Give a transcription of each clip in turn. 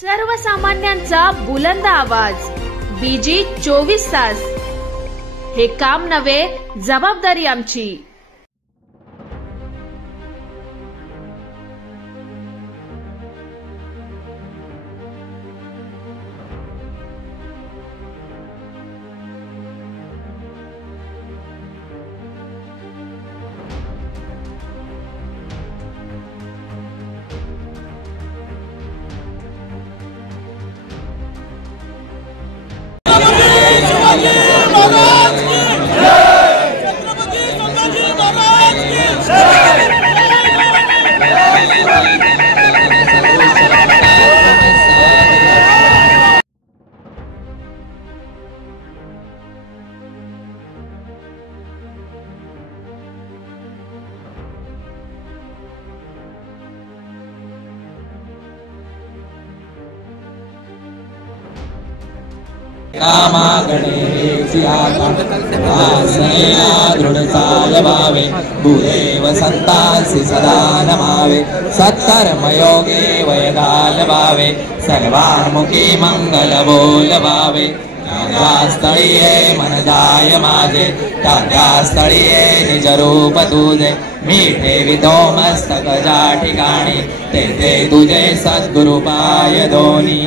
सर्वसामान्यांचा बुलंद आवाज बीजी 24 तास. हे काम नव्हे, जबाबदारी आमची. दृढचाल भावे भूदेव संतांसी सदा नमावे. सत्कर्मयोगे वयगाल भावे सर्वांमुखी मंगल बोल भावे. त्यास्थळी ये मन जाय माझे त्यास्थळी ये निज रूप तुझे. मी ठेवितो मस्तक ज्या ठिकाणी तेथे तुझे सद्गुरु पाय दोन्ही.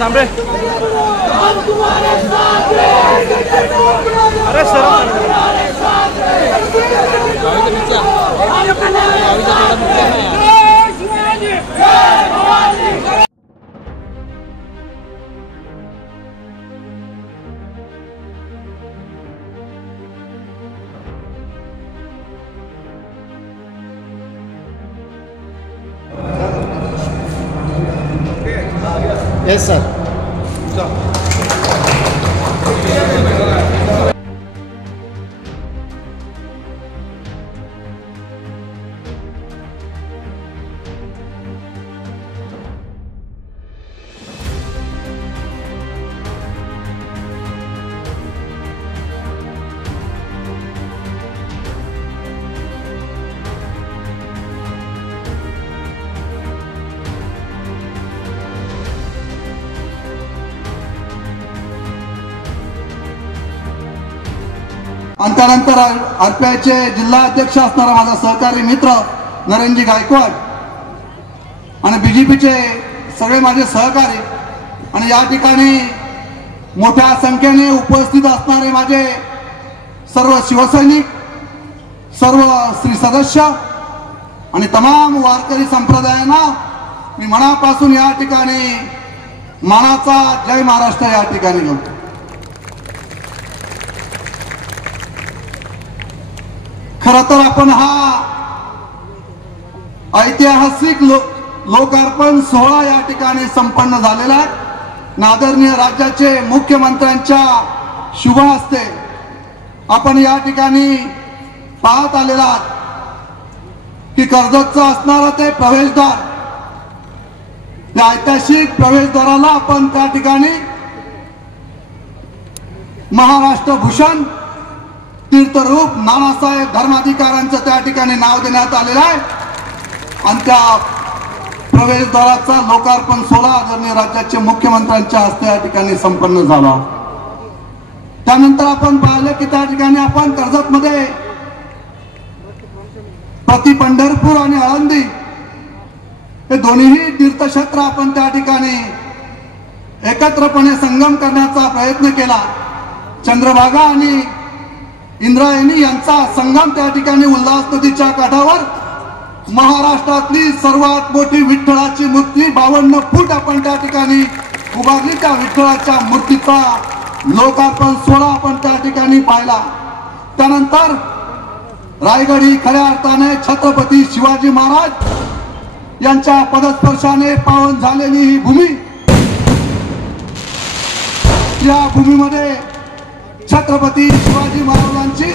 थांबे अरे सर Yes, sir. आणि त्यानंतर आरपीआयचे जिल्हा अध्यक्ष असणारा माझा सहकारी मित्र नरेंद्रजी गायकवाड आणि बीजेपीचे सगळे माझे सहकारी आणि या ठिकाणी मोठ्या संख्येने उपस्थित असणारे माझे सर्व शिवसैनिक, सर्व श्री सदस्य आणि तमाम वारकरी संप्रदायांना मी मनापासून या ठिकाणी मानाचा जय महाराष्ट्र या ठिकाणी करतो। खरं तर आपण हा ऐतिहासिक लोकार्पण सोहळा या ठिकाणी संपन्न झालेला आहे। आदरणीय राज्याचे मुख्यमंत्र्यांच्या शुभ हस्ते आपण या ठिकाणी पाहत आलेला आहात की कर्जतचं असणारं ते प्रवेशद्वार, त्या ऐतिहासिक प्रवेशद्वाराला आपण त्या ठिकाणी महाराष्ट्र भूषण तीर्थरूप नानासाहेब धर्माधिकाऱ्यांचं त्या ठिकाणी नाव देण्यात आलेलं आहे आणि त्या प्रवेशद्वाराचा लोकार्पण सोहळा आदरणीय राज्याचे मुख्यमंत्र्यांच्या हस्ते या ठिकाणी संपन्न झाला। त्यानंतर आपण पाहिलं की त्या ठिकाणी आपण कर्जतमध्ये प्रति पंढरपूर आणि आळंदी हे दोन्ही तीर्थक्षेत्र आपण त्या ठिकाणी एकत्रपणे संगम करण्याचा प्रयत्न केला। चंद्रभागा आणि इंद्रायणी यांचा संगम त्या ठिकाणी उल्हास नदीच्या काठावर महाराष्ट्रातली सर्वात मोठी विठ्ठलाची मूर्ती 52 फूट आपण त्या ठिकाणी उभारली। त्या विठ्ठलाच्या मूर्तीचा लोकार्पण सोहळा आपण त्या ठिकाणी पाहिला। त्यानंतर रायगड ही खऱ्या अर्थाने छत्रपती शिवाजी महाराज यांच्या पदस्पर्शाने पावन झालेली ही भूमी, या भूमीमध्ये छत्रपती शिवाजी महाराजांची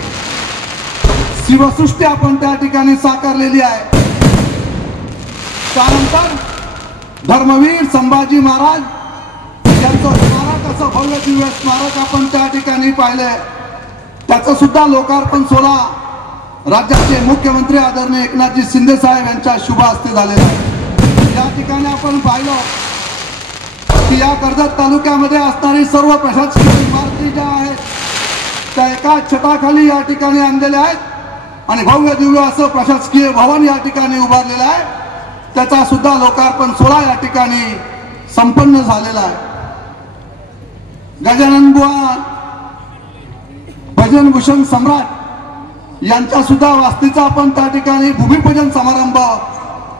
शिवसृष्टी आपण त्या ठिकाणी साकारलेली आहे। त्यानंतर धर्मवीर संभाजी महाराज यांचं स्मारक, असं भव्य दिव्य स्मारक आपण त्या ठिकाणी पाहिले। त्याचं सुद्धा लोकार्पण सोहळा राज्याचे मुख्यमंत्री आदरणीय एकनाथजी शिंदे साहेब यांच्या शुभ हस्ते झालेला आहे। या ठिकाणी आपण पाहिलं की या कर्जत तालुक्यामध्ये असणारी सर्व प्रशासकीय इमारती ज्या आहेत त्या एका छताखाली या ठिकाणी आणलेल्या आहेत आणि भव्य दिव्य असं प्रशासकीय भवन या ठिकाणी उभारलेलं आहे। त्याचा सुद्धा लोकार्पण सोहळा या ठिकाणी संपन्न झालेला आहे। गजानन बुवा भजन भूषण सम्राट यांच्या सुद्धा वास्तूचा आपण त्या ठिकाणी भूमिपूजन समारंभ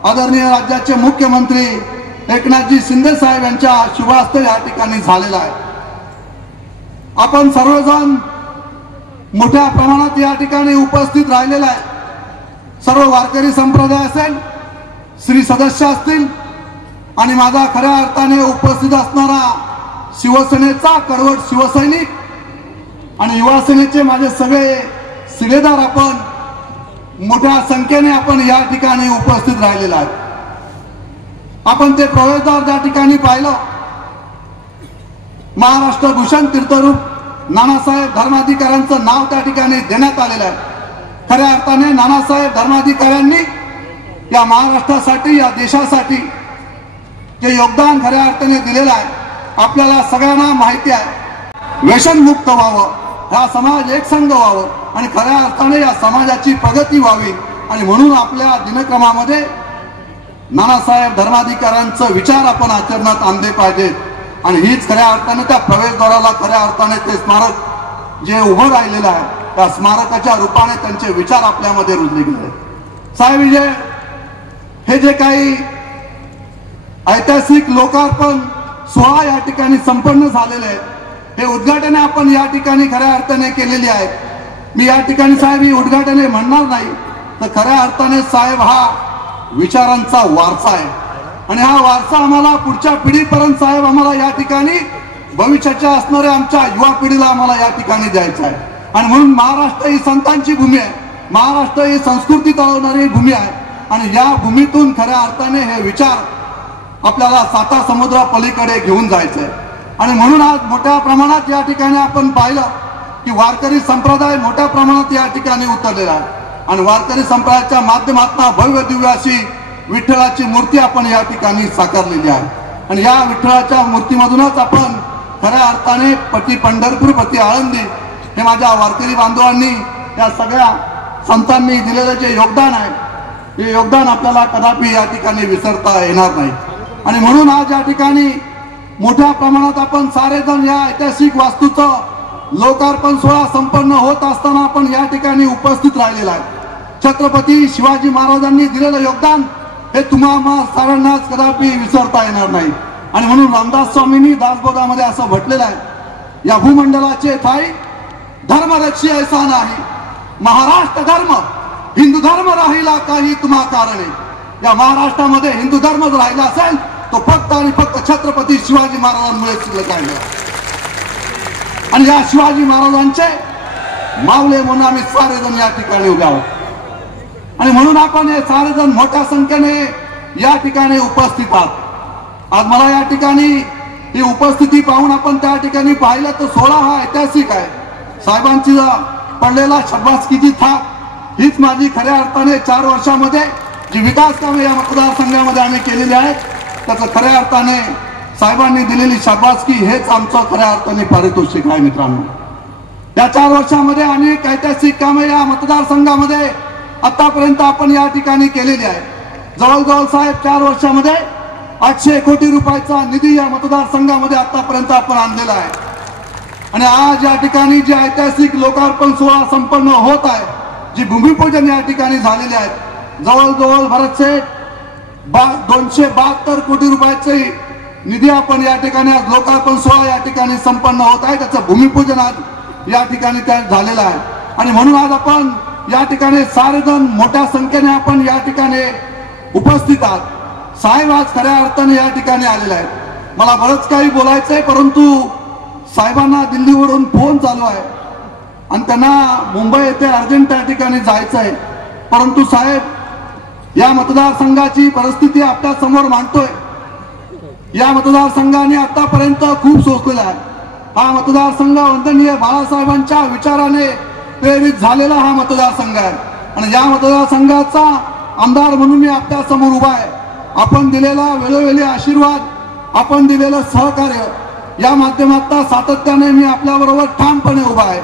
आदरणीय राज्याचे मुख्यमंत्री एकनाथजी शिंदे साहेब यांच्या शुभ हस्ते या ठिकाणी झालेला आहे। आपण सर्वजण मोठ्या प्रमाणात या ठिकाणी उपस्थित राहिलेला आहे। सर्व वारकरी संप्रदाय असेल, श्री सदस्य असतील आणि माझा खऱ्या अर्थाने उपस्थित असणारा शिवसेनेचा कडवट शिवसैनिक आणि युवा सेनेचे माझे सगळे शिलेदार आपण मोठ्या संख्येने आपण या ठिकाणी उपस्थित राहिलेला आहे। आपण ते प्रवेशद्वार त्या ठिकाणी पाहिलं, महाराष्ट्र भूषण तीर्थरूप नानासाहेब धर्माधिकाऱ्यांचं नाव त्या ठिकाणी देण्यात आलेलं आहे। खऱ्या अर्थाने नानासाहेब धर्माधिकाऱ्यांनी या महाराष्ट्रासाठी, या देशासाठी जे योगदान खऱ्या अर्थाने दिलेलं आहे आपल्याला सगळ्यांना माहिती आहे। व्यसनमुक्त व्हावं, हा समाज एकसंघ व्हावं आणि खऱ्या अर्थाने या समाजाची प्रगती व्हावी आणि म्हणून आपल्या दिनक्रमामध्ये नानासाहेब धर्माधिकाऱ्यांचे विचार आपण आचरणात आणले पाहिजेत आणि हीच खऱ्या अर्थाने त्या प्रवेशद्वाराला खऱ्या अर्थाने ते स्मारक जे उभं राहिलेलं आहे त्या स्मारकाच्या रूपाने त्यांचे विचार आपल्यामध्ये रुजले गेले। साहेब विजय हे जे काही ऐतिहासिक लोकार्पण सोहळा या ठिकाणी संपन्न झालेले आहे, हे उद्घाटन आपण या ठिकाणी खऱ्या अर्थाने केलेली आहे. मी या ठिकाणी साहेब ही उद्घाटने म्हणणार नाही, तर खऱ्या अर्थाने साहेब हा विचारांचा वारसा आहे आणि हा वारसा आम्हाला पुढच्या पिढीपर्यंत साहेब आम्हाला या ठिकाणी भविष्याच्या असणाऱ्या आमच्या युवा पिढीला आम्हाला या ठिकाणी द्यायचं आहे. आणि म्हणून महाराष्ट्र ही संतांची भूमी आहे, महाराष्ट्र ही संस्कृती चालवणारी भूमी आहे आणि या भूमीतून खऱ्या अर्थाने हे विचार आपल्याला साता समुद्रा पलीकडे घेऊन जायचं आहे. आणि म्हणून आज मोठ्या प्रमाणात या ठिकाणी आपण पाहिलं की वारकरी संप्रदाय मोठ्या प्रमाणात या ठिकाणी उतरलेला आहे आणि वारकरी संप्रदायाच्या माध्यमातून भव्य दिव्य अशी विठ्ठलाची मूर्ती आपण या ठिकाणी साकारलेली आहे आणि या विठ्ठलाच्या मूर्तीमधूनच आपण खऱ्या अर्थाने पती पंढरपूर पती आळंदी हे माझ्या वारकरी बांधवांनी या सगळ्या संतांनी दिलेलं जे योगदान आहे, हे योगदान आपल्याला कदापि या ठिकाणी विसरता येणार नाही. आणि म्हणून आज या ठिकाणी मोठ्या प्रमाणात आपण सारेजण या ऐतिहासिक वास्तूचं लोकार्पण सोहळा संपन्न होत असताना आपण या ठिकाणी उपस्थित राहिलेला आहे. छत्रपती शिवाजी महाराजांनी दिलेलं योगदान हे तुम्हाला साऱ्यांनाच कदापि विसरता येणार नाही. आणि म्हणून रामदास स्वामींनी दासबोधामध्ये असं म्हटलेलं आहे, या भूमंडलाचे ठाई धर्मरक्षी ऐसा नाही, महाराष्ट्र धर्म हिंदू धर्म राहिला काही तुम्हा कारणे. या महाराष्ट्रामध्ये हिंदू धर्म जर राहिला असेल तो फक्त आणि फक्त छत्रपती शिवाजी महाराजांमुळे शिल्लक राहिला आणि या शिवाजी महाराजांचे मावले म्हणून आम्ही सारेजण या ठिकाणी उभे आहोत आणि म्हणून आपण हे सारेजण मोठ्या संख्येने या ठिकाणी उपस्थित आहात. आज मला या ठिकाणी ही उपस्थिती पाहून आपण त्या ठिकाणी पाहिलं तर सोहळा हा ऐतिहासिक आहे. साहेबांची पडलेला शाबासकीची थाप हीच माझी खऱ्या अर्थाने 4 वर्षामध्ये जी विकास कामे या मतदारसंघामध्ये आम्ही केलेली आहेत त्याचं खऱ्या अर्थाने साहेबांनी दिलेली शाबासकी हेच आमचं खऱ्या अर्थाने पारितोषिक आहे. मित्रांनो, या 4 वर्षामध्ये अनेक ऐतिहासिक कामे या मतदारसंघामध्ये आतापर्यंत आपण या ठिकाणी केलेली आहे. जवळजवळ साहेब 4 वर्षामध्ये 800 कोटी रुपयाचा निधी या मतदारसंघामध्ये आतापर्यंत आपण आणलेला आहे आणि आज या ठिकाणी जे ऐतिहासिक लोकार्पण सोहळा संपन्न होत आहे, जी भूमिपूजन या ठिकाणी झालेले आहेत, जवळजवळ भरतशेठ 272 कोटी रुपयाचे निधी आपण या ठिकाणी आज लोकार्पण सोहळा या ठिकाणी संपन्न होत आहे, त्याचं भूमिपूजन आज या ठिकाणी झालेलं आहे. आणि म्हणून आज आपण या ठिकाणी सारेजण मोठ्या संख्येने आपण या ठिकाणी उपस्थित आहात. साहेब आज खऱ्या अर्थाने या ठिकाणी आलेले आहेत. मला बरंच काही बोलायचंय, परंतु साहेबांना दिल्लीवरून फोन चालू आहे आणि त्यांना मुंबई येथे अर्जंट त्या ठिकाणी जायचं आहे. परंतु साहेब या मतदारसंघाची परिस्थिती आपल्या समोर मांडतोय. या मतदारसंघाने आतापर्यंत खूप सोसलेला आहे. हा मतदारसंघ वंदनीय बाळासाहेबांच्या विचाराने प्रेरित झालेला हा मतदारसंघ आहे आणि या मतदारसंघाचा आमदार म्हणून मी आपल्या समोर उभा आहे. आपण दिलेला वेळोवेळी आशीर्वाद, आपण दिलेलं सहकार्य या माध्यमातून सातत्याने मी आपल्या बरोबर ठामपणे उभा आहे.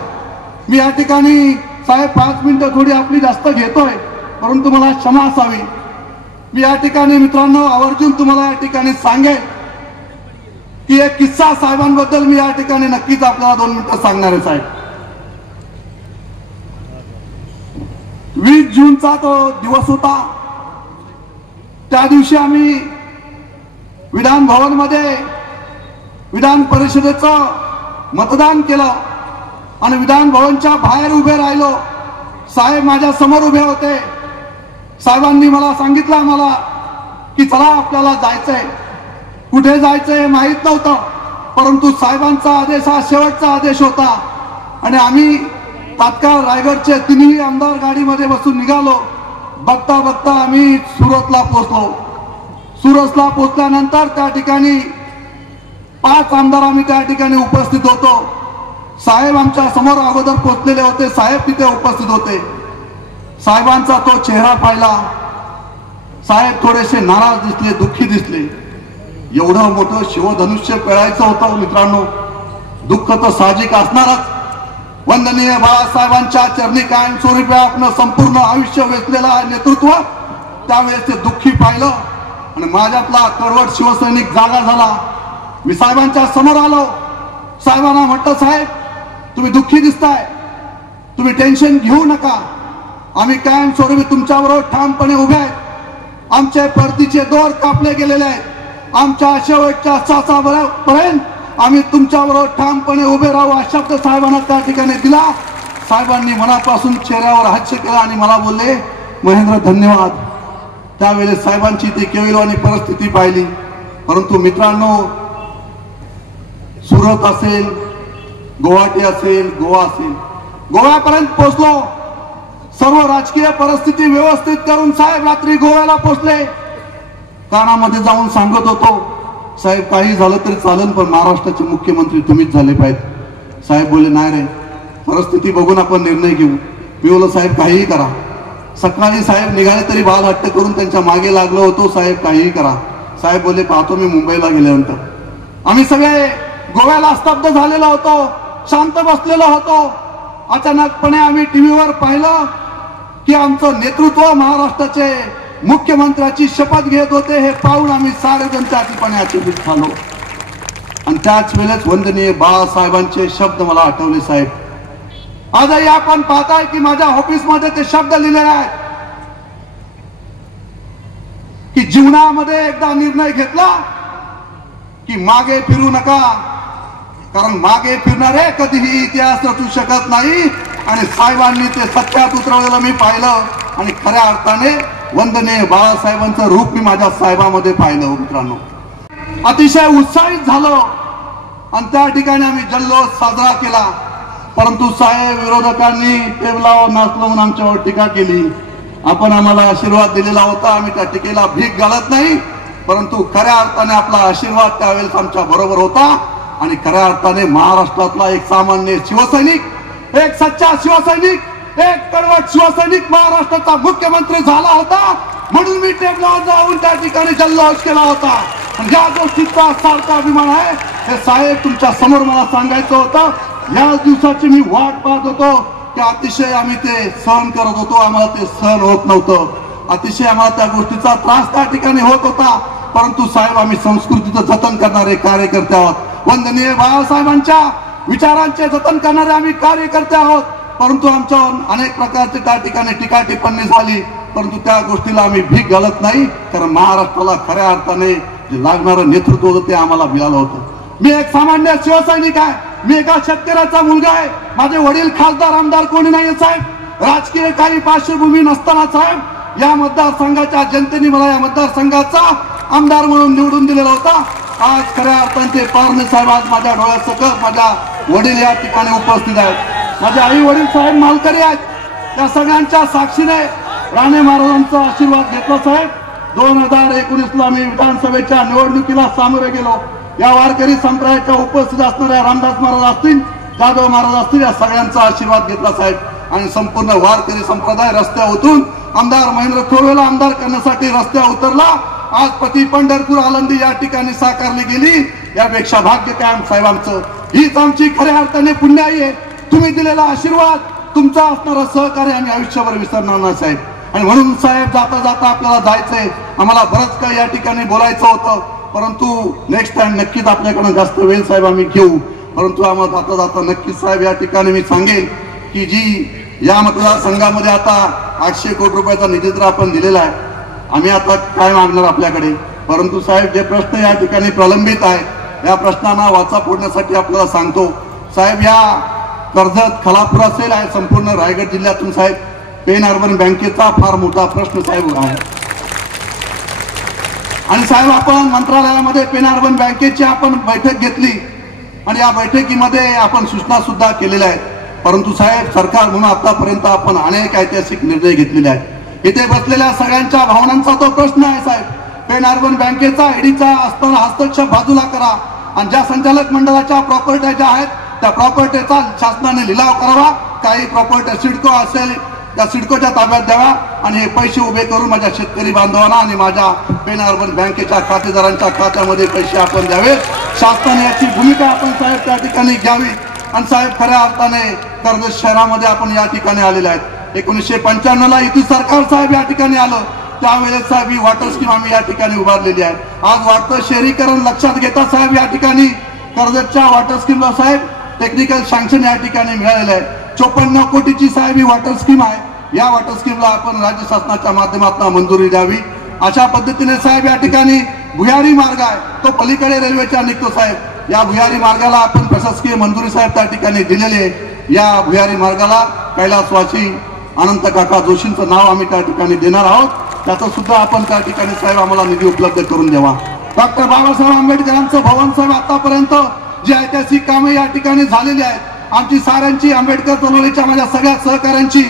मी या ठिकाणी साहेब 5 मिनिटं थोडी आपली जास्त घेतोय, परंतु मला क्षमा असावी. मी या ठिकाणी मित्रांनो आवर्जून तुम्हाला या ठिकाणी सांगेन की एक किस्सा साहेबांबद्दल मी या ठिकाणी नक्कीच आपल्याला 2 मिनिटं सांगणार आहे. साहेब 20 जूनचा तो दिवस होता. त्या दिवशी आम्ही विधान भवन मध्ये विधान परिषदेचं मतदान केलं आणि विधान भवनच्या बाहेर उभे राहिलो. साहेब माझ्या समोर उभे होते. साहेबांनी मला सांगितलं आम्हाला की चला आपल्याला जायचंय. कुठे जायचंय माहित नव्हतं, परंतु साहेबांचा आदेश हा शेवटचा आदेश होता आणि आम्ही तात्काळ रायगडचे 3ही आमदार गाडीमध्ये बसून निघालो. बघता बघता आम्ही सुरतला पोहोचलो. सुरतला पोहोचल्यानंतर त्या ठिकाणी 5 आमदार आम्ही त्या ठिकाणी उपस्थित होतो. साहेब आमच्या समोर अगोदर पोहोचलेले होते. साहेब तिथे उपस्थित होते. साहेबांचा तो चेहरा पाहिला. साहेब थोडेसे नाराज दिसले, दुःखी दिसले. एवढं मोठं शिवधनुष्य पेळायचं होतं मित्रांनो. दुःख तर साहजिक असणारच. वंदनीय बाळासाहेबांच्या चरणी कायमस्वरूपी आपलं संपूर्ण आयुष्य वेचलेलं नेतृत्व त्यावेळेस ते दुःखी पाहिलं आणि माझ्यातला कडवट शिवसैनिक जागा झाला. मी साहेबांच्या समोर आलो. साहेबांना म्हटलं, साहेब तुम्ही दुःखी दिसताय, तुम्ही टेन्शन घेऊ नका, आम्ही कायमस्वरूपी तुमच्याबरोबर ठामपणे उभे आहेत. आमचे परतीचे दोर कापले गेलेले आहेत। आमच्या शेवटच्या श्वासापर्यंत आम्ही तुमच्याबरोबर ठामपणे उभे राहू हा शब्द साहेबांना त्या ठिकाणी दिला। साहेबांनी मनापासून चेहऱ्यावर हास्य केला आणि मला बोलले, महेंद्र धन्यवाद। त्यावेळेस साहेबांची ती केविलवाणी परिस्थिती पाहिली। परंतु मित्रांनो, सुरत असेल, गुवाहाटी असेल, गोवा असेल, गोव्यापर्यंत पोहोचलो। सर्व राजकीय परिस्थिती व्यवस्थित करून साहेब रात्री गोव्याला पोहोचले। कानामध्ये जाऊन सांगत होतो, साहेब काही झालं तरी चालेल, पण महाराष्ट्राचे मुख्यमंत्री तुम्हीच झाले पाहिजे। साहेब बोलले, नाही रे, परिस्थिती बघून आपण निर्णय घेऊ। मी बोललो, साहेब काहीही करा। सकाळी साहेब निघाले तरी बाल हट्ट करून त्यांच्या मागे लागलो होतो, साहेब काहीही करा। साहेब बोलले, पाहतो मी मुंबईला गेल्यानंतर। आम्ही सगळे गोव्याला स्तब्ध झालेलो होतो, शांत बसलेलो होतो। अचानकपणे आम्ही टीव्हीवर पाहिलं की आमचं नेतृत्व महाराष्ट्राचे मुख्यमंत्र्याची शपथ घेत होते। हे पाहून आम्ही सारेजण त्या ठिकाणी अचंबित झालो। आणि त्याच वेळेस वंदनीय बाळासाहेबांचे शब्द मला आठवले। साहेब, आजही आपण पाहताय की माझ्या ऑफिसमध्ये ते शब्द लिहिलेले आहेत की जीवनामध्ये एकदा निर्णय घेतला की मागे फिरू नका, कारण मागे फिरणारे कधीही इतिहास रचू शकत नाही। आणि साहेबांनी ते सत्यात उतरवलेलं मी पाहिलं आणि खऱ्या अर्थाने वंदनीय बाळासाहेबांचं रूप मी माझ्या साहेबांमध्ये पाहिलं। मित्रांनो, अतिशय उत्साहित झालो आणि त्या ठिकाणी आम्ही जल्लोष साजरा केला। परंतु साहेब, विरोधकांनी टेबलावर नाचलो म्हणून आमच्यावर टीका केली। आपण आम्हाला आशीर्वाद दिलेला होता, आम्ही त्या टीकेला भीक घालत नाही, परंतु खऱ्या अर्थाने आपला आशीर्वाद त्यावेळेस आमच्या बरोबर होता। आणि खऱ्या अर्थाने महाराष्ट्रातला एक सामान्य शिवसैनिक, एक सच्चा शिवसैनिक, एक कडवट शिवसैनिक महाराष्ट्राचा मुख्यमंत्री झाला होता, म्हणून मी टेबलावर जाऊन त्या ठिकाणी जल्लोष केला होता। ज्या गोष्टीचा सारखा अभिमान आहे हे साहेब तुमच्या समोर मला सांगायचं होतं। या दिवसाची मी वाट पाहत होतो की अतिशय आम्ही ते सहन करत होतो, आम्हाला ते सहन होत नव्हतं। अतिशय आम्हाला त्या गोष्टीचा त्रास त्या ठिकाणी होत होता। परंतु साहेब, आम्ही संस्कृतीचं जतन करणारे कार्यकर्ते आहोत। वंदनीय बाळासाहेबांच्या विचारांचे जतन करणारे आम्ही कार्यकर्ते आहोत। परंतु आमच्यावर अनेक प्रकारचे त्या ठिकाणी टीका टिप्पणी झाली, परंतु त्या गोष्टीला आम्ही भीक घालत नाही, कारण महाराष्ट्राला खऱ्या अर्थाने जे लागणारं नेतृत्व होतं ते आम्हाला मिळालं होतं। मी एक सामान्य शिवसैनिक आहे, मी एका शेतकऱ्याचा मुलगा आहे। माझे वडील खासदार आमदार कोणी नाही साहेब। राजकीय काही पार्श्वभूमी नसताना साहेब या मतदारसंघाच्या जनतेने मला या मतदारसंघाचा आमदार म्हणून निवडून दिलेला होता। आज खऱ्या अर्थाने ते पारणे साहेब आज माझ्या डोळ्यासकट माझ्या वडील या ठिकाणी उपस्थित आहेत। माझे आई वडील साहेब मालकरी आहेत। त्या सगळ्यांच्या साक्षीने राणे महाराजांचा आशीर्वाद घेतला साहेब। 2019ला मी विधानसभेच्या निवडणुकीला सामोरे गेलो। या वारकरी संप्रदायाच्या उपस्थित असणाऱ्या रामदास महाराज असतील, जाधव महाराज असतील, या सगळ्यांचा आशीर्वाद घेतला साहेब। आणि संपूर्ण वारकरी संप्रदाय रस्त्यावर उतरून आमदार महेंद्र थोरवेला आमदार करण्यासाठी रस्त्यावर उतरला। आज पती पंढरपूर आळंदी या ठिकाणी साकारली गेली, यापेक्षा भाग्य त्या साहेबांचं। हीच आमची खऱ्या अर्थाने पुण्याई आहे। तुम्ही दिलेला आशीर्वाद, तुमचा असणारा सहकार्य आम्ही आयुष्यभर विसरणार नाही साहेब। आणि म्हणून साहेब, जाता जाता आपल्याला जायचंय, आम्हाला बरंच काही या ठिकाणी बोलायचं होतं, परंतु नेक्स्ट टाइम नक्कीच आपल्याकडे जास्त वेळ साहेब आम्ही घेऊ। परंतु आम्हाला जाता जाता नक्कीच साहेब या ठिकाणी मी सांगेन की जी या मतदारसंघामध्ये आता 800 कोटी रुपयाचा निधी तर आपण दिलेला आहे, आम्ही आता काय मागणार आपल्याकडे। परंतु साहेब, जे प्रश्न या ठिकाणी प्रलंबित आहे या प्रश्नांना वाचा फोडण्यासाठी आपल्याला सांगतो साहेब। या कर्जत, खलापूर असेल, संपूर्ण रायगड जिल्ह्यातून साहेब पेन अर्बन बँकेचा फार मोठा प्रश्न साहेब आहे। आणि साहेब, आपण मंत्रालयामध्ये पेन अर्बन बँकेची आपण बैठक घेतली आणि या बैठकीमध्ये आपण सूचना सुद्धा केलेल्या आहेत। परंतु साहेब, सरकार म्हणून आतापर्यंत आपण अनेक ऐतिहासिक निर्णय घेतलेले आहेत। इथे बसलेल्या सगळ्यांच्या भावनांचा तो प्रश्न आहे साहेब। पेन अर्बन बँकेचा ईडीचा असताना हस्तक्षेप बाजूला करा आणि ज्या संचालक मंडळाच्या प्रॉपर्ट्या ज्या आहेत त्या प्रॉपर्टीचा शासनाने लिलाव करावा। काही प्रॉपर्टी सिडको असेल त्या सिडकोच्या ताब्यात द्यावा आणि हे पैसे उभे करून माझ्या शेतकरी बांधवांना आणि माझ्या पेन अर्बन बँकेच्या खातेदारांच्या खात्यामध्ये पैसे आपण द्यावे। शासनाने याची भूमिका आपण साहेब त्या ठिकाणी घ्यावी। आणि साहेब, खऱ्या अर्थाने कर्जत शहरामध्ये आपण या ठिकाणी आलेले आहेत। 1995ला युती सरकार साहेब या ठिकाणी आलं, त्यावेळेस साहेब ही वॉटर स्कीम आम्ही या ठिकाणी उभारलेली आहे। आज वाढतं शहरीकरण लक्षात घेता साहेब या ठिकाणी कर्जतच्या वॉटर स्कीमला साहेब टेक्निकल सँक्शन या ठिकाणी मिळालेलं आहे। 54 कोटीची साहेब ही वॉटर स्कीम आहे। या वॉटर स्कीमला आपण राज्य शासनाच्या माध्यमातून मंजुरी द्यावी अशा पद्धतीने साहेब या ठिकाणी भुयारी मार्ग आहे, तो पलीकडे रेल्वेच्या निघतो साहेब. या भुयारी मार्गाला आपण प्रशासकीय मंजुरी साहेब त्या ठिकाणी दिलेली आहे. या भुयारी मार्गाला कैलासवासी अनंत काका जोशींचं नाव आम्ही त्या ठिकाणी देणार आहोत. त्याचा सुद्धा आपण त्या ठिकाणी साहेब आम्हाला निधी उपलब्ध करून द्यावा. डॉक्टर बाबासाहेब आंबेडकरांचं भवन साहेब आतापर्यंत जी ऐतिहासिक कामे या ठिकाणी झालेली आहेत, आमची साऱ्यांची आंबेडकर चळवळीच्या माझ्या सगळ्या सहकाऱ्यांची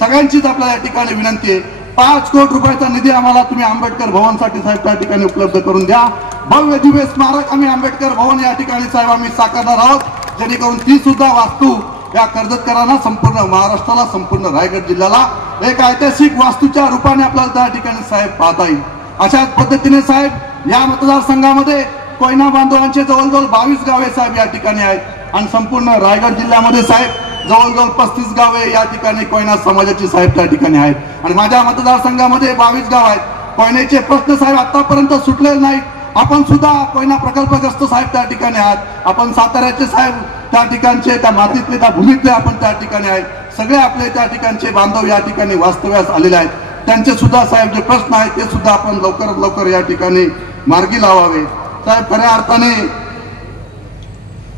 सगळ्यांचीच आपल्याला या ठिकाणी विनंती आहे. 5 कोटी रुपयाचा निधी आम्हाला तुम्ही आंबेडकर भवनसाठी साहेब त्या ठिकाणी उपलब्ध करून द्या. भव्य दिव्य स्मारक आम्ही आंबेडकर भवन या ठिकाणी साहेब आम्ही साकारणार आहोत, जेणेकरून ती सुद्धा वास्तू या कर्जतकरांना, संपूर्ण महाराष्ट्राला, संपूर्ण रायगड जिल्ह्याला एक ऐतिहासिक वास्तूच्या रूपाने आपल्याला त्या ठिकाणी साहेब पाहता येईल. अशाच पद्धतीने साहेब या मतदारसंघामध्ये कोयना बांधवांचे जवळजवळ 22 गावे साहेब या ठिकाणी आहेत आणि संपूर्ण रायगड जिल्ह्यामध्ये साहेब जवळजवळ 35 गावे या ठिकाणी कोयना समाजाची साहेब त्या ठिकाणी आहेत. आणि माझ्या मतदारसंघामध्ये 22 गाव आहेत. कोयनेचे प्रश्न साहेब आतापर्यंत सुटलेले नाहीत. आपण सुद्धा कोयना प्रकल्पग्रस्त साहेब त्या ठिकाणी आहात. आपण साताऱ्याचे साहेब त्या ठिकाणचे, त्या मातीतले, त्या भूमीतले आपण त्या ठिकाणी आहेत. सगळे आपले त्या ठिकाणचे बांधव या ठिकाणी वास्तव्यास आलेले आहेत. त्यांचे सुद्धा साहेब जे प्रश्न आहेत ते सुद्धा आपण लवकरात लवकर या ठिकाणी मार्गी लावावे. साहेब खऱ्या अर्थाने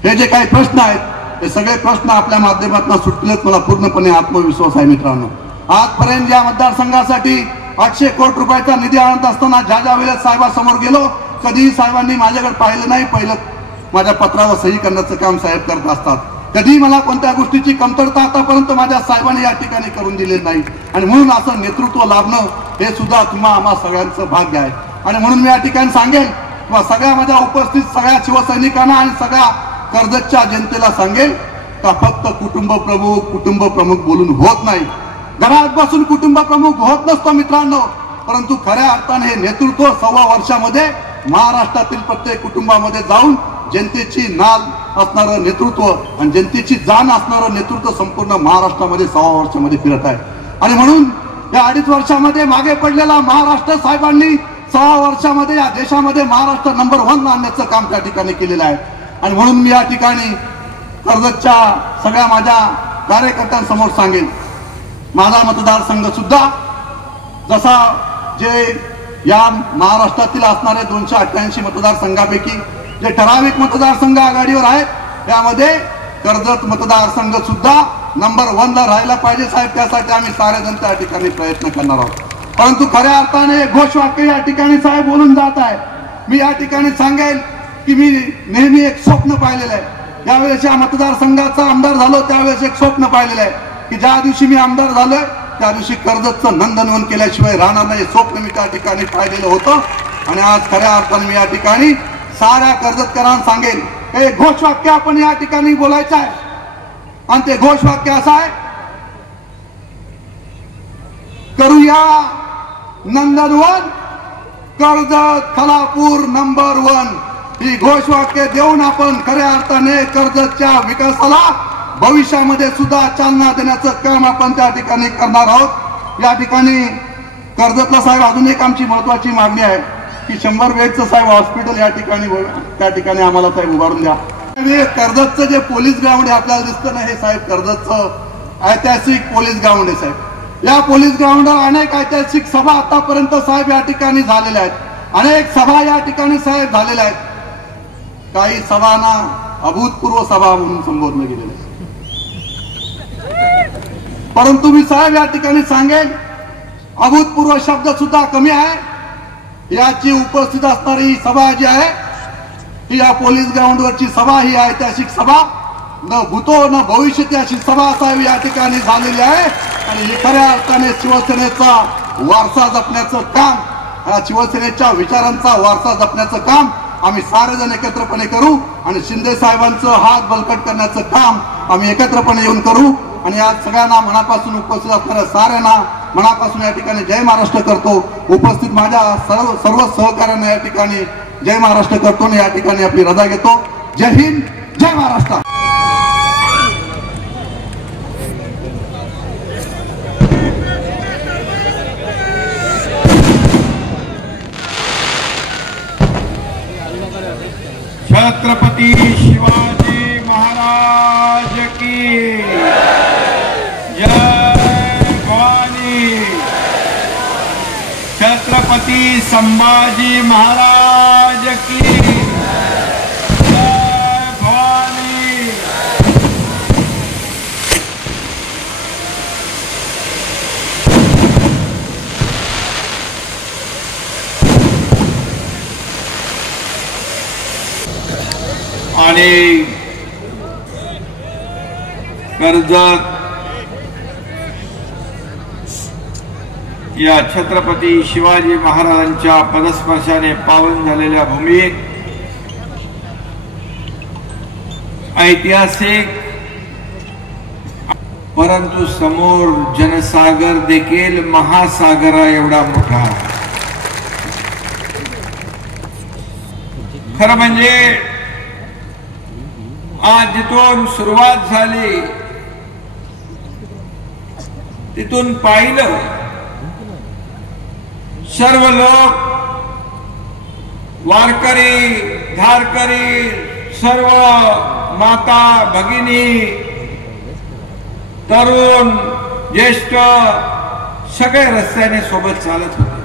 हे जे काही प्रश्न आहेत हे सगळे प्रश्न आपल्या माध्यमातून सुटलेच मला पूर्णपणे आत्मविश्वास आहे. मित्रांनो, आजपर्यंत या मतदारसंघासाठी 800 कोटी रुपयाचा निधी आणत असताना ज्या वेळेस साहेबांसमोर गेलो कधीही साहेबांनी माझ्याकडे पाहिलं नाही. पहिलं माझ्या पत्रावर सही करण्याचं काम साहेब करत असतात. कधी मला कोणत्या गोष्टीची कमतरता आतापर्यंत माझ्या साहेबांनी या ठिकाणी करून दिलेली नाही. आणि म्हणून असं नेतृत्व लाभणं हे सुद्धा आम्हा सगळ्यांचं भाग्य आहे. आणि म्हणून मी या ठिकाणी सांगेल किंवा सगळ्या माझ्या उपस्थित सगळ्या शिवसैनिकांना आणि सगळ्या कर्जतच्या जनतेला सांगेल का फक्त कुटुंब प्रमुख बोलून होत नाही. घरात बसून कुटुंब प्रमुख होत नसतो मित्रांनो, परंतु खऱ्या अर्थाने हे नेतृत्व 1.25 वर्षामध्ये महाराष्ट्रातील प्रत्येक कुटुंबामध्ये जाऊन जनतेची नाद असणारं नेतृत्व आणि जनतेची जाण असणारं नेतृत्व संपूर्ण महाराष्ट्रामध्ये 1.25 वर्षामध्ये फिरत आहे. आणि म्हणून या 2.5 वर्षामध्ये मागे पडलेला महाराष्ट्र साहेबांनी 1.25 वर्षामध्ये या देशामध्ये महाराष्ट्र नंबर 1 आणण्याचं काम त्या ठिकाणी केलेलं आहे. आणि म्हणून मी या ठिकाणी कर्जतच्या सगळ्या माझ्या कार्यकर्त्यांसमोर सांगेन, माझा मतदारसंघ सुद्धा जसा जे या महाराष्ट्रातील असणारे 288 मतदारसंघापैकी जे ठराविक मतदारसंघ आघाडीवर आहेत त्यामध्ये कर्जत मतदारसंघ सुद्धा नंबर 1 ला राहायला पाहिजे साहेब. त्यासाठी आम्ही सारेजण त्या ठिकाणी प्रयत्न करणार आहोत. परंतु खऱ्या अर्थाने घोषवाक्य या ठिकाणी साहेब बोलून जात आहे. मी या ठिकाणी सांगेल की मी नेहमी एक स्वप्न पाहिलेलं आहे. ज्यावेळेस या मतदारसंघाचा आमदार झालो त्यावेळेस एक स्वप्न पाहिलेलं आहे की ज्या दिवशी मी आमदार झालोय त्या दिवशी कर्जतचं नंदनवन केल्याशिवाय राहणार नाही. स्वप्न मी त्या ठिकाणी पाहिलेलं होतं. आणि आज खऱ्या अर्थाने मी या ठिकाणी साऱ्या कर्जतकरांना सांगेल हे घोषवाक्य आपण या ठिकाणी बोलायचं आहे. आणि ते घोषवाक्य असं आहे, करूया नंदनवन कर्जत खालापूर नंबर 1 ही घोषवाक्य देऊन आपण खऱ्या अर्थाने कर्जतच्या विकासाला भविष्यामध्ये सुद्धा चालना देण्याचं काम आपण त्या ठिकाणी करणार आहोत. या ठिकाणी कर्जतला साहेब अजून एक आमची महत्वाची मागणी आहे की 100 बेडचं साहेब हॉस्पिटल या ठिकाणी त्या ठिकाणी आम्हाला साहेब उभारून द्या. कर्जतचं जे पोलीस ग्राउंड आहे आपल्याला दिसतं ना, हे साहेब कर्जतचं ऐतिहासिक पोलीस ग्राउंड आहे साहेब. या पोलीस ग्राउंडवर अनेक ऐतिहासिक सभा आतापर्यंत साहेब या ठिकाणी झालेल्या आहेत. अनेक सभा या ठिकाणी साहेब झालेल्या आहेत. काही सभांना अभूतपूर्व सभा म्हणून संबोधलं गेलेलं आहे. परंतु मी साहेब या ठिकाणी सांगेन अभूतपूर्व शब्द सुद्धा कमी आहे. याची उपस्थित असणारी सभा जी आहे ही या पोलीस ग्राउंडवरची सभा ही ऐतिहासिक सभा न भूतो न भविष्यती अशी सभा साहेब या ठिकाणी झालेली आहे. आणि ही खऱ्या अर्थाने शिवसेनेचा वारसा जपण्याचं काम, या शिवसेनेच्या विचारांचा वारसा जपण्याचं काम आम्ही सारेजण एकत्रपणे करू. आणि शिंदे साहेबांचं हात बलकट करण्याचं काम आम्ही एकत्रपणे येऊन करू. आणि आज सगळ्यांना मनापासून उपस्थित असणाऱ्या साऱ्यांना मनापासून या ठिकाणी जय महाराष्ट्र करतो. उपस्थित माझ्या सर्व सहकार्यांना या ठिकाणी जय महाराष्ट्र करतो आणि या ठिकाणी आपली रजा घेतो. जय हिंद, जय महाराष्ट्र. छत्रपती शिवाजी महाराज की जय भवानी. छत्रपती छत्रपती संभाजी महाराज की जय भवानी। आणि कर्जत या छत्रपती शिवाजी महाराजांच्या पदस्पर्शाने पावन झालेल्या भूमीत ऐतिहासिक परंतु समोर जनसागर देखील महासागरा एवढा मोठा। खरं म्हणजे आज जिथून सुरुवात झाली तिथून पाहिलं सर्व लोक वारकरी धारकरी सर्व माता भगिनी तरुण ज्येष्ठ सगळे रस्त्याने सोबत चालत होते।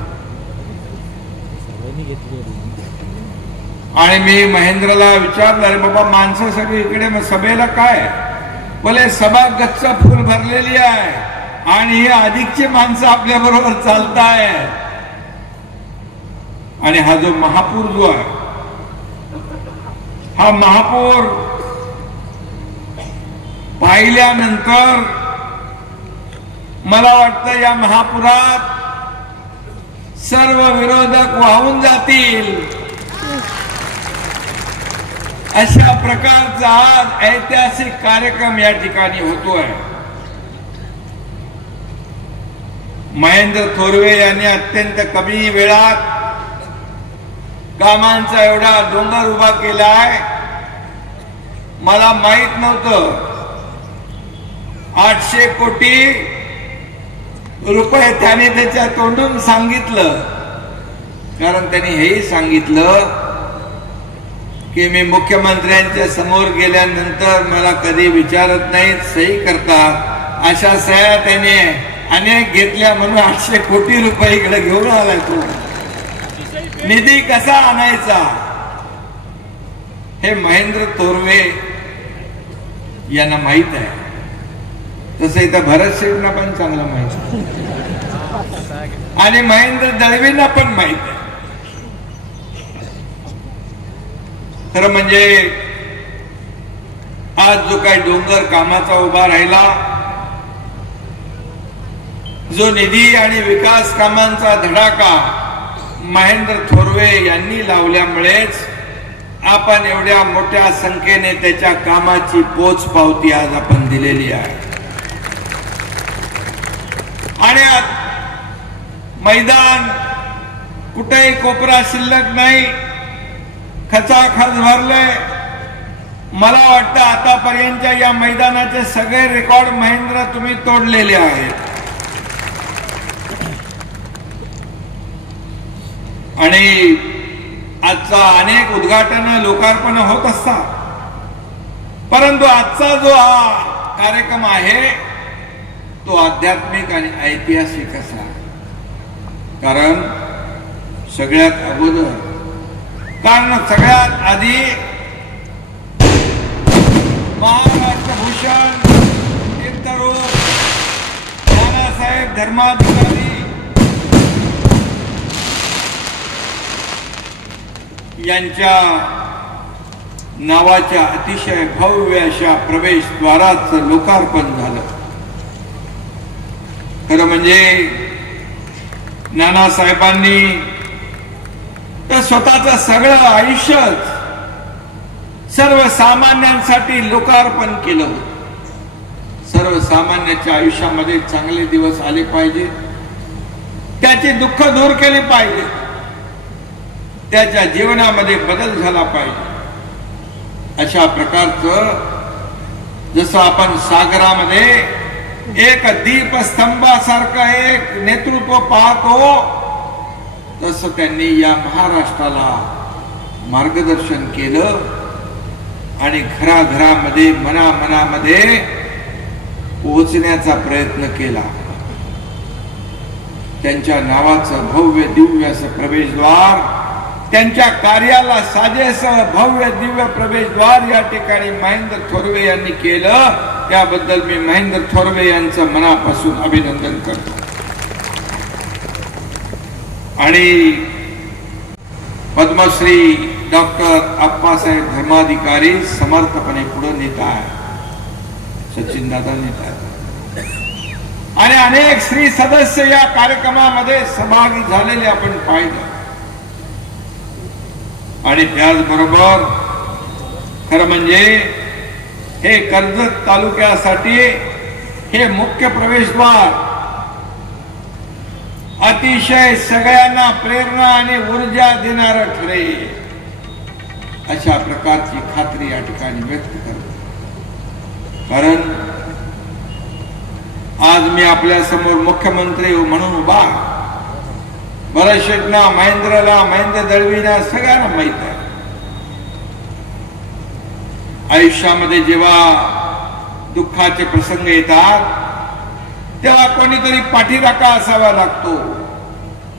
आणि मी महेंद्रला विचारलं, अरे बाबा माणसं सगळी इकडे मग सभेला काय? बोले सभा गच्च फुल भरलेली आहे आणि ही अधिकची माणसं आपल्या बरोबर चालताय। आणि हा जो महापूर जो आहे हा महापूर पाहिल्यानंतर मला वाटतं या महापुरात सर्व विरोधक वाहून जातील अशा प्रकारचा आज ऐतिहासिक कार्यक्रम या ठिकाणी होतोय। महेंद्र थोरवे यांनी अत्यंत कमी वेळात कामांचा एवढा डोंगर उभा केलाय। मला माहित नव्हतं 800 कोटी रुपये त्याने त्याच्या तोंडून सांगितलं, कारण त्यांनी हेही सांगितलं की मी मुख्यमंत्र्यांच्या समोर गेल्यानंतर मला कधी विचारत नाहीत, सही करतात। अशा सह्या त्याने अनेक घेतल्या म्हणून 800 कोटी रुपये इकडे घेऊन आलाय। तो निधी कसा आणायचा हे महेंद्र थोरवे यांना माहित आहे। तसं इथं भरत शेठना पण चांगलं माहित आहे आणि महेंद्र दळवींना पण माहित आहे। खरं म्हणजे आज जो काही डोंगर कामाचा उभा राहिला, जो निधी आणि विकास कामांचा धडाका महेंद्र थोरवे यांनी लावल्यामुळेच आपण एवढ्या मोठ्या संख्येने त्याच्या कामाची पोच पावती आज आपण दिलेली आहे। आणि मैदान कुठेही कोपरा शिल्लक नाही, खचाखच भरलंय। मला वाटतं आतापर्यंतच्या या मैदानाचे सगळे रेकॉर्ड महेंद्र तुम्ही तोडलेले आहेत। आणि आजचा अनेक उद्घाटन लोकार्पण होत असतात, परंतु आजचा जो हा कार्यक्रम आहे तो आध्यात्मिक आणि ऐतिहासिक असा। कारण सगळ्यात अगोदर सगळ्यात आधी महाराष्ट्र भूषण तीर्थरूप नानासाहेब धर्माधिकारी यांच्या नावाच्या अतिशय भव्य अशा प्रवेशद्वाराचं लोकार्पण झालं। खरं म्हणजे नानासाहेबांनी तर स्वतःचं सगळं आयुष्यच सर्वसामान्यांसाठी लोकार्पण केलं। सर्वसामान्याच्या आयुष्यामध्ये चांगले दिवस आले पाहिजे, त्याची दुःख दूर केली पाहिजे, त्याच्या जीवनामध्ये बदल झाला पाहिजे। अशा प्रकारचं जसं आपण सागरामध्ये एक दीपस्तंभासारखं एक नेतृत्व पाहतो, तसं त्यांनी या महाराष्ट्राला मार्गदर्शन केलं आणि घराघरामध्ये मनामनामध्ये पोहोचण्याचा प्रयत्न केला। त्यांच्या नावाचं भव्य दिव्य असं प्रवेशद्वार, त्यांच्या कार्याला साजेसं भव्य दिव्य प्रवेशद्वार या ठिकाणी महेंद्र थोरवे यांनी केलं. त्याबद्दल मी महेंद्र थोरवे यांचं मनापासून अभिनंदन करतो. आणि पद्मश्री डॉक्टर अप्पासाहेब धर्माधिकारी समर्थपणे पुढे नेत आहे, सचिन दादा नेत आहे आणि अनेक स्त्री सदस्य या कार्यक्रमामध्ये सहभागी झालेले आपण पाहिलं. आणि त्याचबरोबर खरं म्हणजे हे कर्जत तालुक्यासाठी हे मुख्य प्रवेशद्वार अतिशय सगळ्यांना प्रेरणा आणि ऊर्जा देणारं ठरेल अशा प्रकारची खात्री या ठिकाणी व्यक्त करतो. कारण आज मी आपल्या समोर मुख्यमंत्री म्हणून उभा, बऱ्याचशांना महेंद्र दळवीला सगळ्यांना माहित आहे. आयुष्यामध्ये जेव्हा दुःखाचे प्रसंग येतात तेव्हा कोणीतरी पाठीराखा असावा लागतो.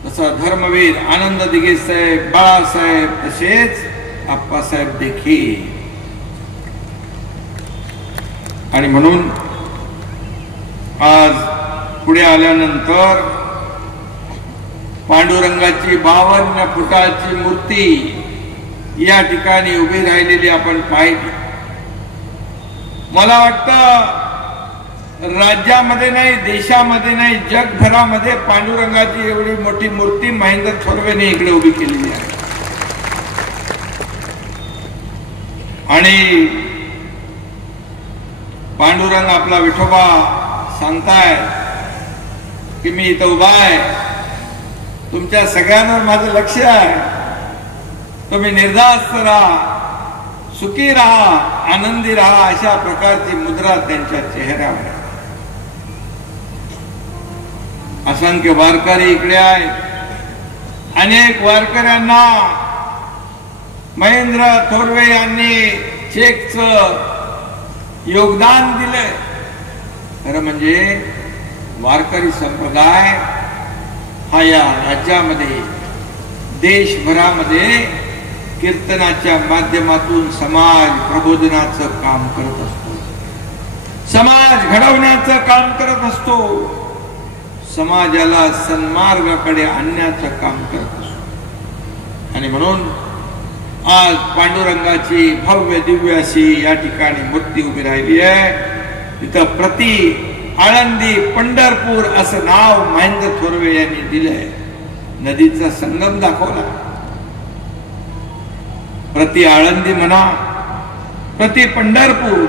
तसा धर्मवीर आनंद दिघे साहेब, बाळासाहेब, तसेच आप्पासाहेब देखील. आणि म्हणून आज पुढे आल्यानंतर पांडुरंगाची 52 फुटाची मूर्ती या ठिकाणी उभी राहिलेली आपण पाहिली. मला वाटतं राज्यामध्ये नाही, देशामध्ये नाही, जगभरामध्ये पांडुरंगाची एवढी मोठी मूर्ती महेंद्र थोरवेने इकडे उभी केलेली आहे. आणि पांडुरंग आपला विठोबा सांगताय की मी इथं उभा आहे, तुमच्या सगळ्यांवर माझं लक्ष आहे, तुम्ही निर्धास्त राहा, सुखी राहा, आनंदी राहा, अशा प्रकारची मुद्रा त्यांच्या चेहऱ्यावर आहे. असंख्य वारकरी इकडे आहेत. अनेक वारकऱ्यांना महेंद्र थोरवे यांनी चेकचं योगदान दिलंय. खरं म्हणजे वारकरी संप्रदाय हा या राज्यामध्ये, देशभरामध्ये कीर्तनाच्या माध्यमातून समाज प्रबोधनाचं काम करत असतो, समाज घडवण्याचं काम करत असतो, समाजाला सन्मार्गाकडे आणण्याचं काम करत असतो. आणि म्हणून आज पांडुरंगाची भव्य दिव्य अशी या ठिकाणी मूर्ती उभी राहिली आहे. तिथं प्रति आळंदी पंढरपूर असं नाव महेंद्र थोरवे यांनी दिलंय. नदीचा संगम दाखवला. प्रति आळंदी म्हणा, प्रति पंढरपूर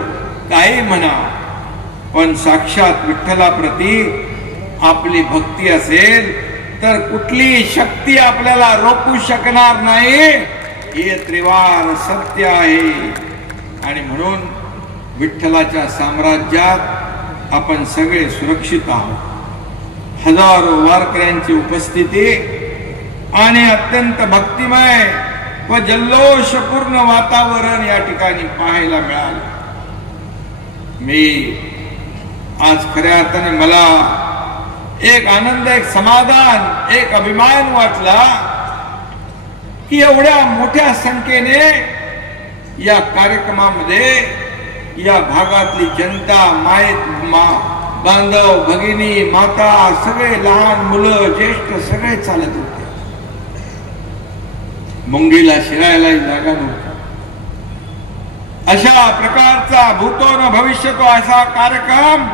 काही म्हणा, पण साक्षात विठ्ठलाप्रती आपली भक्ती असेल तर कुठली शक्ती आपल्याला रोखू शकणार नाही, हे त्रिवार सत्य आहे. आणि म्हणून विठ्ठलाच्या साम्राज्यात आपण सगळे सुरक्षित आहोत. हजारो वारकऱ्यांची उपस्थिती आणि अत्यंत भक्तिमय व जल्लोषपूर्ण वातावरण या ठिकाणी पाहायला मिळालं. मी आज खऱ्या अर्थाने मला एक आनंद, एक समाधान, एक अभिमान वाटला की एवढ्या मोठ्या संख्येने या कार्यक्रमामध्ये या भागातली जनता, बांधव, भगिनी, माता, सगळे लहान मुलं, ज्येष्ठ सगळे चालत होते. मुंगीला शिरायलाही जागा नव्हती. अशा प्रकारचा भूतो न भविष्यतो असा कार्यक्रम,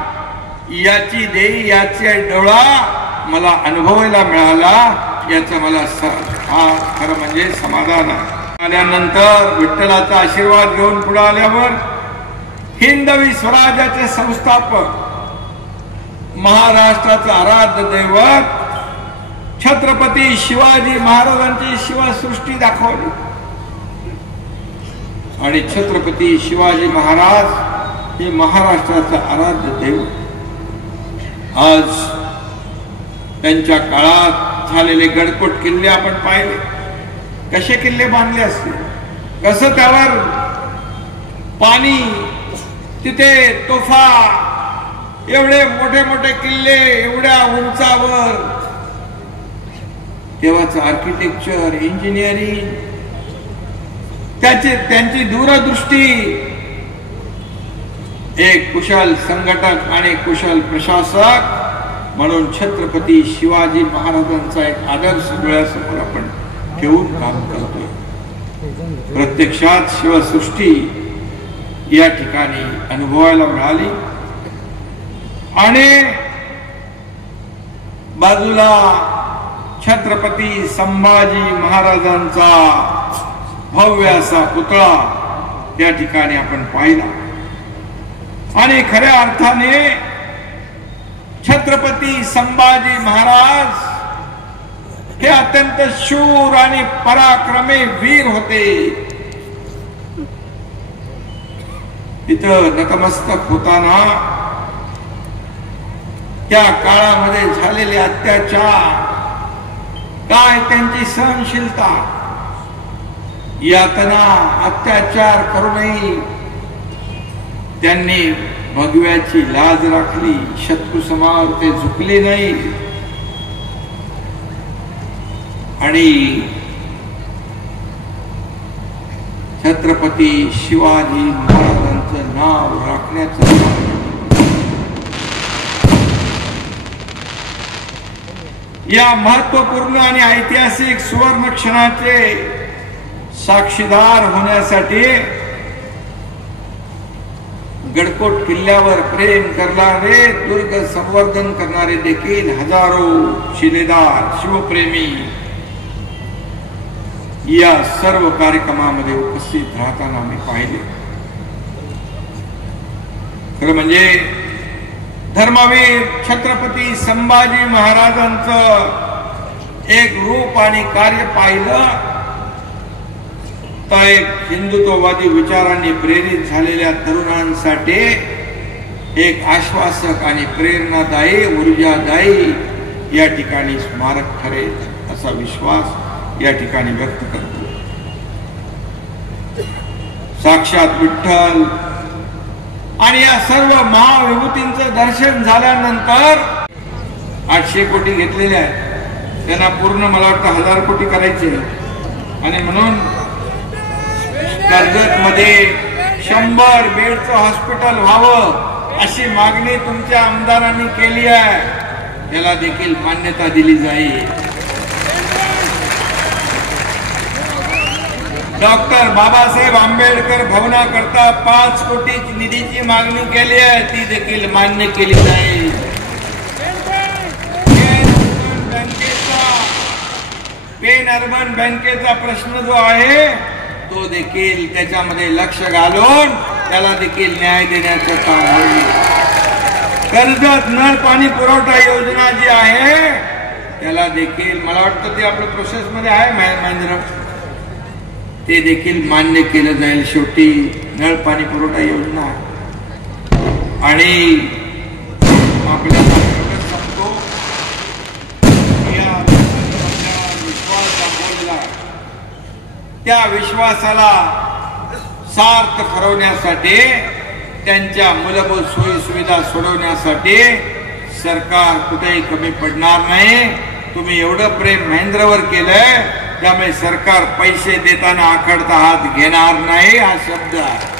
याची देई याची डोळा मला अनुभवायला मिळाला, याचं मला खरं म्हणजे समाधान आहे. आल्यानंतर विठ्ठलाचा आशीर्वाद घेऊन पुढे आल्यावर हिंदवी स्वराज्याचे संस्थापक, महाराष्ट्राचं आराध्य दैवत छत्रपती शिवाजी महाराजांची शिवसृष्टी दाखवली. आणि छत्रपती शिवाजी महाराज हे महाराष्ट्राचं आराध्य दैवत. आज त्यांच्या काळात झालेले गडकोट किल्ले आपण पाहिले, कसे किल्ले बांधले असते, कसं त्यावर पाणी, तिथे तोफा, एवढे मोठे मोठे किल्ले एवढ्या उंचावर तेव्हाचं आर्किटेक्चर, इंजिनिअरिंग, त्यांची दूरदृष्टी, एक कुशल संघटक आणि कुशल प्रशासक म्हणून छत्रपती शिवाजी महाराजांचा एक आदर्श डोळ्यासमोर आपण ठेवून काम करतोय. प्रत्यक्षात शिवसृष्टी या ठिकाणी अनुभवायला मिळाली आणि बाजूला छत्रपती संभाजी महाराजांचा भव्य असा पुतळा त्या ठिकाणी आपण पाहिला. आणि खऱ्या अर्थाने छत्रपती संभाजी महाराज हे अत्यंत शूर आणि पराक्रमी वीर होते. तिथं नतमस्तक होताना त्या काळामध्ये झालेले अत्याचार, काय त्यांची सहनशीलता, यातना, अत्याचार करूनही त्यांनी भगव्याची लाज राखली. शत्रू समोर ते झुकले नाही आणि छत्रपती शिवाजी महाराजांचं नाव राखण्याचं या महत्वपूर्ण आणि ऐतिहासिक सुवर्ण क्षणाचे साक्षीदार होण्यासाठी गडकोट किल्ल्यावर प्रेम करणारे, दुर्ग संवर्धन करणारे देखील हजारो शिलेदार शिवप्रेमी या सर्व कार्यक्रमामध्ये उपस्थित राहताना मी पाहिले. खरं म्हणजे धर्मवीर छत्रपती संभाजी महाराजांचं एक रूप आणि कार्य पाहिलं तर एक हिंदुत्ववादी विचारांनी प्रेरित झालेल्या तरुणांसाठी एक आश्वासक आणि प्रेरणादायी, ऊर्जादायी या ठिकाणी स्मारक ठरेल असा विश्वास या ठिकाणी व्यक्त करतो. साक्षात विठ्ठल आणि या सर्व महाविभूतींचं दर्शन झाल्यानंतर 800 कोटी घेतलेले आहेत, त्यांना पूर्ण मला वाटतं 1000 कोटी करायचे आणि म्हणून कर्जत मध्ये 100 बेडचं हॉस्पिटल व्हावं अशी मागणी तुमच्या आमदारांनी केली आहे. त्याला देखील मान्यता दिली जाईल. डॉक्टर बाबासाहेब आंबेडकर भवनाकरता 5 कोटी निधीची मागणी केली आहे, ती देखील मान्य केली जाईल. पेन अर्बन बँकेचा प्रश्न जो आहे तो देखील त्याच्यामध्ये लक्ष घालून त्याला देखील न्याय देण्याचं काम होईल. कर्जत नळ पाणी पुरवठा योजना जी आहे त्याला देखील मला वाटतं ते आपल्या प्रोसेस मध्ये आहे महेंद्र, ते देखील मान्य केलं जाईल. शेवटी नळ पाणी पुरवठा योजना आणि आपल्याला सांगतो विश्वास दाखवलेला, त्या विश्वासाला सार्थ ठरवण्यासाठी, त्यांच्या मूलभूत सोयी सुविधा सोडवण्यासाठी सरकार कुठेही कमी पडणार नाही. तुम्ही एवढं प्रेम महेंद्रवर केलंय त्यामुळे सरकार पैसे देताना आखडता हात घेणार नाही हा शब्द आहे.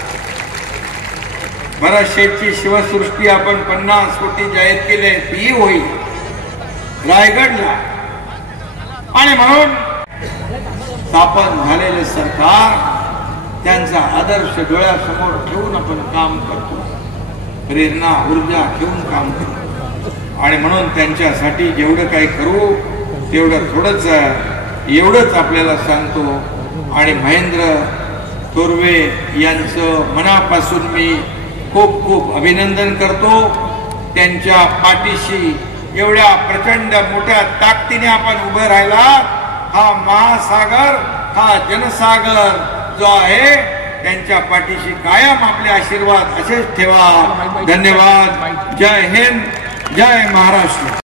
भरत शेठची शिवसृष्टी आपण 50 कोटी जाहीर केले, ती होईल रायगडला. आणि म्हणून स्थापन झालेले सरकार त्यांचा आदर्श डोळ्यासमोर ठेवून आपण काम करतो, प्रेरणा ऊर्जा ठेवून काम करतो. आणि म्हणून त्यांच्यासाठी जेवढं काही करू तेवढं थोडंच, एवढंच आपल्याला सांगतो. आणि महेंद्र थोरवे यांचं मनापासून मी खूप खूप अभिनंदन करतो. त्यांच्या पाठीशी एवढ्या प्रचंड मोठ्या ताकदीने आपण उभं राहिला. हा महासागर, हा जनसागर जो आहे त्यांच्या पाठीशी कायम आपले आशीर्वाद असेच ठेवा. धन्यवाद. जय हिंद, जय महाराष्ट्र.